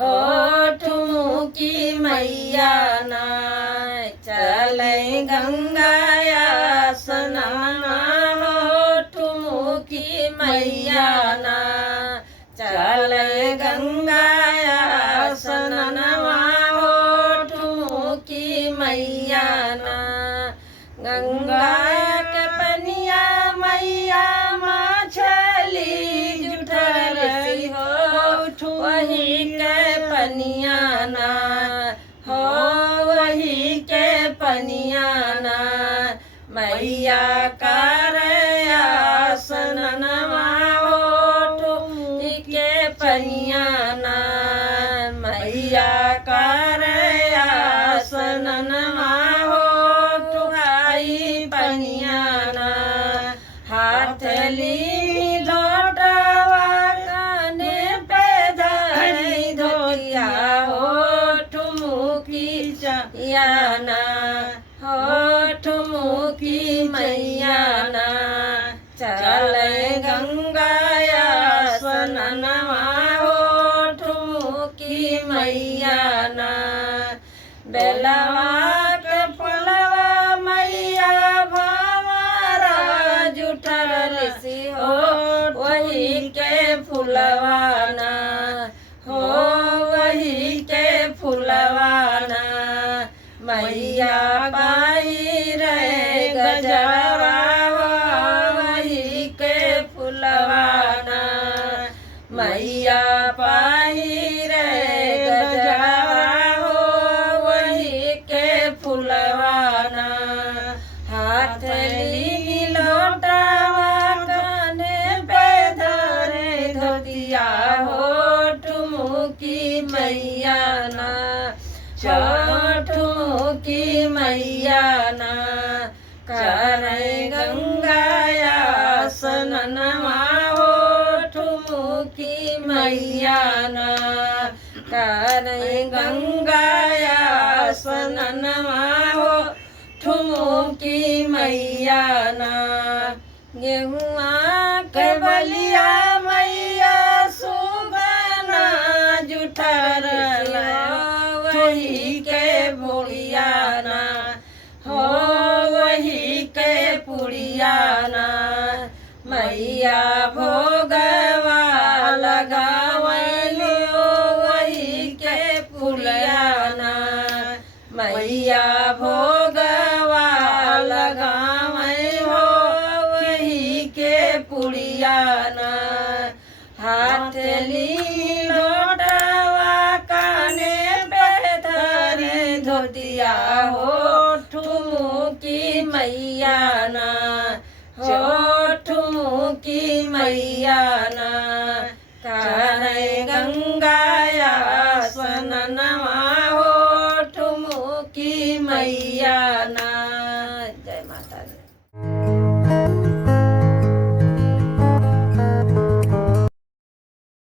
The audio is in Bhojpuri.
हो ठुमुकी मैया ना चले गंगाया स्नाना हो ठुमुकी मैया ना चले गंगाया स्नानवा हो ठुमुकी मैया ना गंगा के पनिया मैया मछली जुठरसी हो वही के पनिया ना हो वही के पनिया ना मैया करया स्नानवा हो ठुमुकी के पनिया ना मैया करया स्नानवा हो ठुहाई पनिया ना हाथली लोटवा काने पे धरी धोतिया हो ठुमुकी मैया ना हो ठुमुकी मैया ना चले गंगाया स्नानवा हो ठुमुकी मैया ना बेलवा के फलवा मैया भंवरा जुठरसी हो वही के फुलवा ना हो वही के फुलवा ना मैया पाई रे गजरा हो वही के फुलवा ना मैया पाई रे गजरा हो वही के फुलवा ना हाथली लोटावा काने पे धरे धोतिया हो ठुमुकी मैया ना ठुमुकी मैया ना करे गंगाया स्नानवा हो ठुमुकी मैया ना करे गंगाया स्नानवा हो ठुमुकी मैया ना गेहुआ के बलिया मैया सुगना जुठरला वही के बुढ़िया ना हो वही के पुड़िया ना मैया भोगवा लगावलो वही के पुड़िया ना मैया भोगवा लगावे हो वही के पुड़िया ना हाथली लोटवा काने पे धरे धोतिया हो ठुमुकी मैया ना हो ठुमुकी मैया ना करे